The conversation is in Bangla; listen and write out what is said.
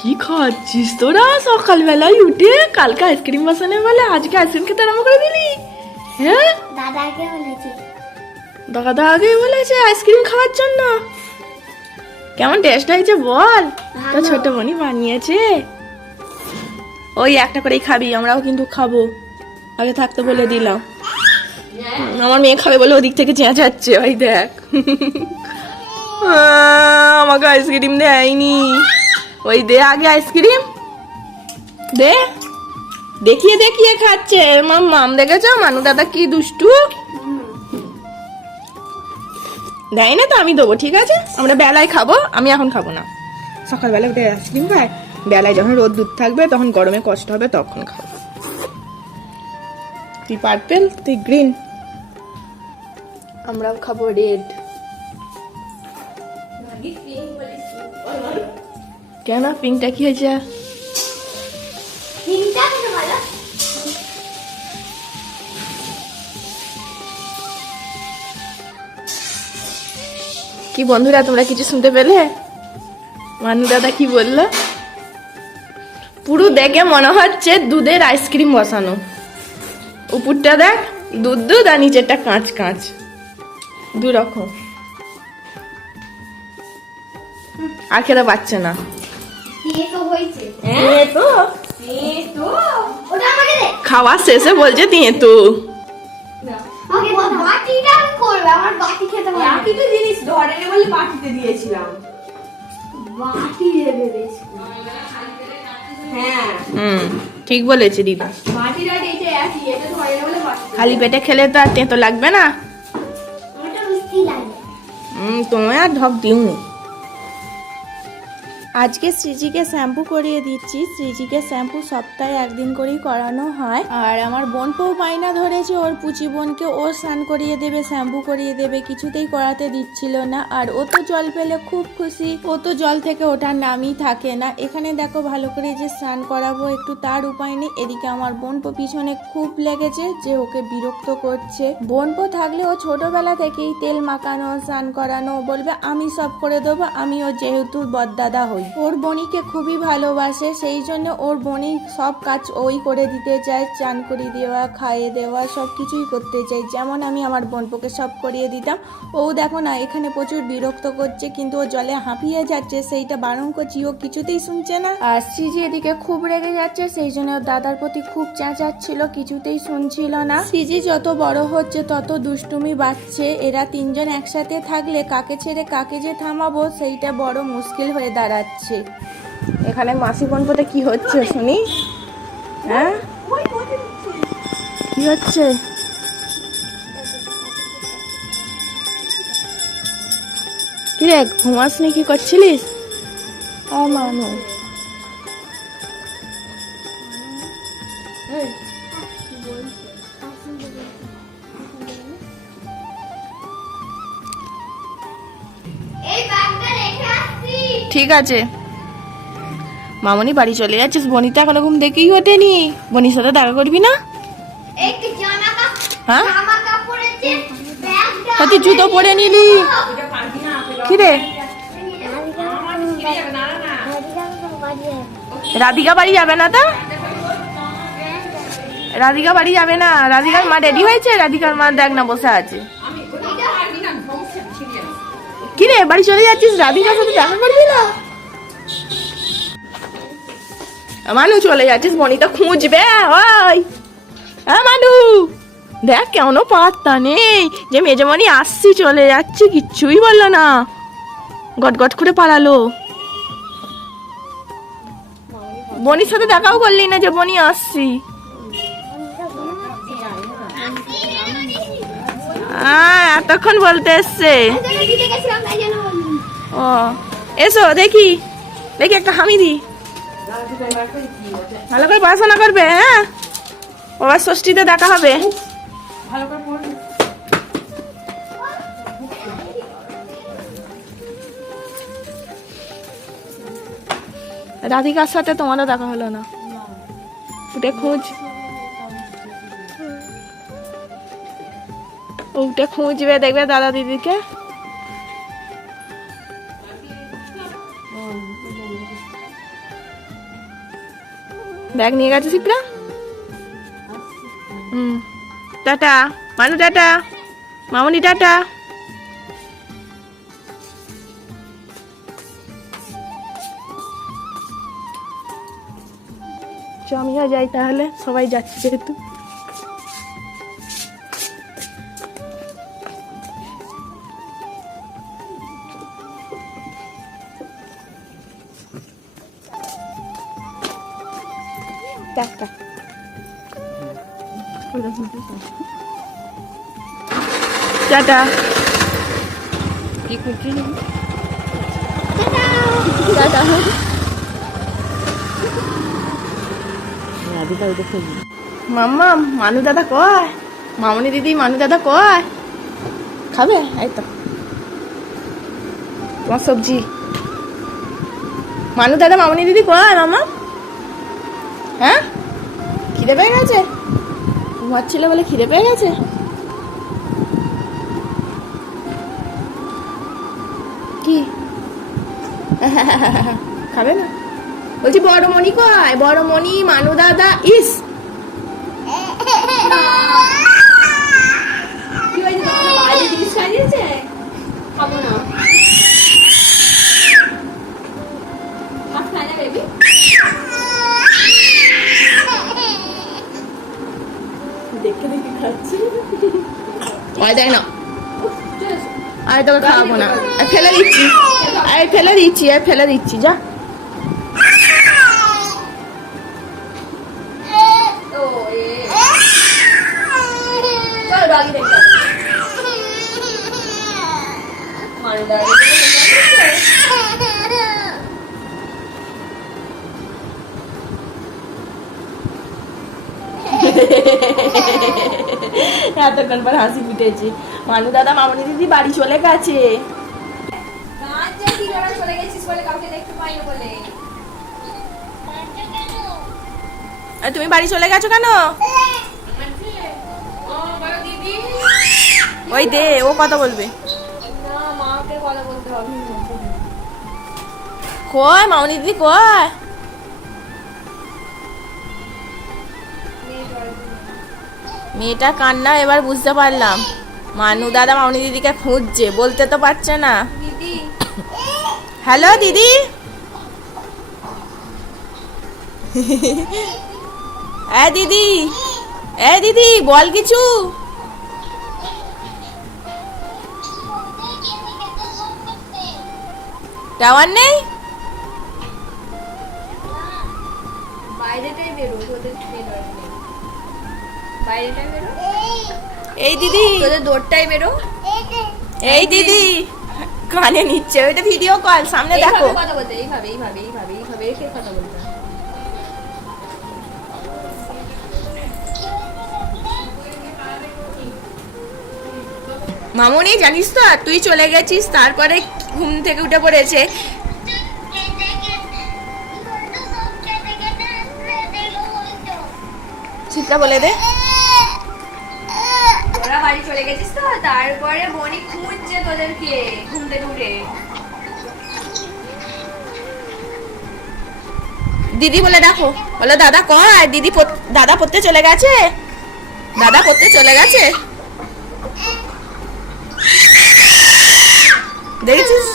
কি খাচ্ছিস তোরা সকালবেলায় উঠে? কালকে আইসক্রিম বসানে বলে আজকে আইসক্রিম খেতে আরম্ভ করে দিলি? হ্যাঁ, দাদাকে বলেছি। দাদা আগেই বলেছে আইসক্রিম খাওয়ার জন্য। কেমন টেস্ট হয়েছে বল? তো ছোট বোনই বানিয়েছে। ওই একটা করেই খাবি, আমরাও কিন্তু খাবো, আগে থাকতে বলে দিলাম। আমার মেয়ে খাবে বলে ওদিক থেকে চেঁচাচ্ছে, ওই দেখ। আমাকে আইসক্রিম দেয়নি। ওই দে আগে আইসক্রিম দে। দেখিয়ে দেখিয়ে খাচ্ছে মাম। দেখেছ মানু দাদা কি দুষ্টু? দেয় না তো আমি দেবো, ঠিক আছে? আমরা বেলায় খাবো, আমি এখন খাবো না। সকালবেলা উঠে আইসক্রিম খাই, বেলায় যখন রোদ দুধ থাকবে তখন গরমে কষ্ট হবে তখন খাবো। তুই পার্পেল, তুই গ্রিন, আমরাও খাবো রেড। কেন পিঙ্কটা কি হয়েছে? কি বন্ধুরা তোমরা কিছু শুনতে পেলে? মানু দাদা কি বললো? পুরো দেখে মনে হচ্ছে দুধের আইসক্রিম বসানো। উপরটা দেখ দুধ আর নিচেরটা কাঁচ দু রকম। আর খেতে পাচ্ছে না। খাওয়া শেষে বলছে দিয়ে তো ঠিক বলেছে দিদা। খালি পেটে খেলে তো আর তেতো লাগবে না। তোমায় আর ঢক দিও। আজকে শ্রীজিকে শ্যাম্পু করিয়ে দিচ্ছি। শ্রীজিকে শ্যাম্পু সপ্তাহে একদিন করেই করানো হয়। আর আমার বোন পৌ বায়না ধরেছে ওর পুচি বোনকে ও স্নান করিয়ে দেবে, শ্যাম্পু করিয়ে দেবে, কিছুতেই করাতে দিচ্ছিল না। আর ও তো জল পেলে খুব খুশি, ও তো জল থেকে ওঠার নামই থাকে না। এখানে দেখো ভালো করে যে স্নান করাবো একটু, তার উপায় নেই। এদিকে আমার বোন পো পিছনে খুব লেগেছে যে ওকে বিরক্ত করছে। বোন পো থাকলে ও ছোটবেলা থেকেই তেল মাখানো, স্নান করানো, বলবে আমি সব করে দেবো, আমি ও যেহেতু বদদাদা হই। ওর বোনিকে খুবই ভালোবাসে, সেই জন্য ওর বোনই সব কাজ ওই করে দিতে চায়, চান করিয়ে দেওয়া, খাইয়ে দেওয়া, সব কিছুই করতে চাই। যেমন আমি আমার বোনপোকে সব করিয়ে দিতাম। ও দেখো না এখানে প্রচুর বিরক্ত করছে, কিন্তু ও জলে হাঁপিয়ে যাচ্ছে, সেইটা বারণ করছি, ও কিছুতেই শুনছে না। আর সিজি এদিকে খুব রেগে যাচ্ছে, সেই জন্য ওর দাদার প্রতি খুব চেঁচাচ্ছিল, কিছুতেই শুনছিল না। সিজি যত বড় হচ্ছে তত দুষ্টুমি বাড়ছে। এরা তিনজন একসাথে থাকলে কাকে ছেড়ে কাকে যে থামাবো সেইটা বড় মুশকিল হয়ে দাঁড়াচ্ছে। এখানে মাসি বোনপোতে কি হচ্ছে শুনি? হ্যাঁ কি হচ্ছে? কি রে ঘুমাসনি, কি করছিলিস? মানু ঠিক আছে মামনি বাড়ি চলে যাচ্ছিস? বনিতা এখনো ঘুম দেখেই ওঠেনি। বনির সাথে দেখা করবি না? হ্যাঁ তুই জুতো পরে নিলি কি রে? রাধিকা বাড়ি যাবে না তো? রাধিকা বাড়ি যাবে না? রাধিকার মা রেডি হয়েছে? রাধিকার মা দেখ না বসে আছে। কি রে বাড়ি চলে যাচ্ছিস, রাধিকার সাথে দেখা করবি না? মানু চলে যাচ্ছিস, বনিতা খুঁজবে। ওই মানু দেখ কেমন পাত্তা নেই যে মেজমণি আসছি চলে যাচ্ছি, কিচ্ছুই বললো না, গট করে পালালো। বনির সাথে দেখাও করলি না যে বনি আসছি। এতক্ষণ বলতে এসছে। ও এসো দেখি একটা হামি দি। ভালো করে পড়াশোনা করবে। হ্যাঁ বাবার ষষ্ঠীতে দেখা হবে। রাধিকার সাথে তোমারও দেখা হলো না? উঠে খোঁজ, উঠে খুঁজবে, দেখবে দাদা দিদিকে। ব্যাগ নিয়ে গেছে শিপ্রা। টাটা মানু, টাটা মামনি, টাটা। আমিও যাই তাহলে, সবাই যাচ্ছে যেহেতু। টাটা। টাটা। কি করছিস? টাটা। মাম্মা, মানু দাদা কয়? মামনি দিদি, মানু দাদা কয়? খাবে? এই তো তোমার সবজি। মানু দাদা, মামনি দিদি কয় মামা? হ্যাঁ, খিদে পেয়ে গেছে? ঘুমাচ্ছিল বলে খিদে পেয়ে গেছে? কি খাবে না? বলছি বড় মণি কয়? বড় মণি, মানু দাদা। ইস কি হয়েছে? তোমাকে বাইরে জিনিস খাইয়েছে? খাবো না। খাই না বেবি? দেখে দেখে খাচ্ছি। আয় দেখ না, আয় তোকে খাওয়াবো না, ফেলে দিচ্ছি, আয় ফেলে দিচ্ছি, আয় ফেলে দিচ্ছি, যা। এতক্ষণ পর হাসি ফুটেছে। মানু দাদা, মামনি দিদি বাড়ি চলে গেছে। তুমি বাড়ি চলে গেছো কেন? ওই দে, ও কথা বলবে। কয় মামনি দিদি কয়? মেয়েটা কান্না এবার বুঝতে পারলাম। মানু দাদা মামনি দিদিকে খুঁজছে, বলতে তো পারছে না। হ্যালো দিদি। দিদি, দিদি বল কিছু। টাওয়ার নেই? বাইরেটাই বেরো, তোদের বাইরেটাই বেরো। এই দিদি, তোদের দৌড়টাই বেরো। এই দিদি কানে নিচ্ছে, ওইটা ভিডিও কল, সামনে দেখো। কথা বলতে এইভাবে এইভাবে এইভাবে এইভাবে রেখে কথা বলতে। মামুনি জানিস তো, তুই চলে গেছিস, তারপরে ঘুম থেকে উঠে পড়েছে। চিত্রা বলে দে। তোরা বাড়ি চলে গেছিস তো, তারপরে বনি খুঁজছে তোদেরকে ঘুম থেকে উঠে। দিদি বলে দেখো, বলে দাদা কয়? দিদি দাদা পড়তে চলে গেছে, দাদা পড়তে চলে গেছে। দেখেছিস?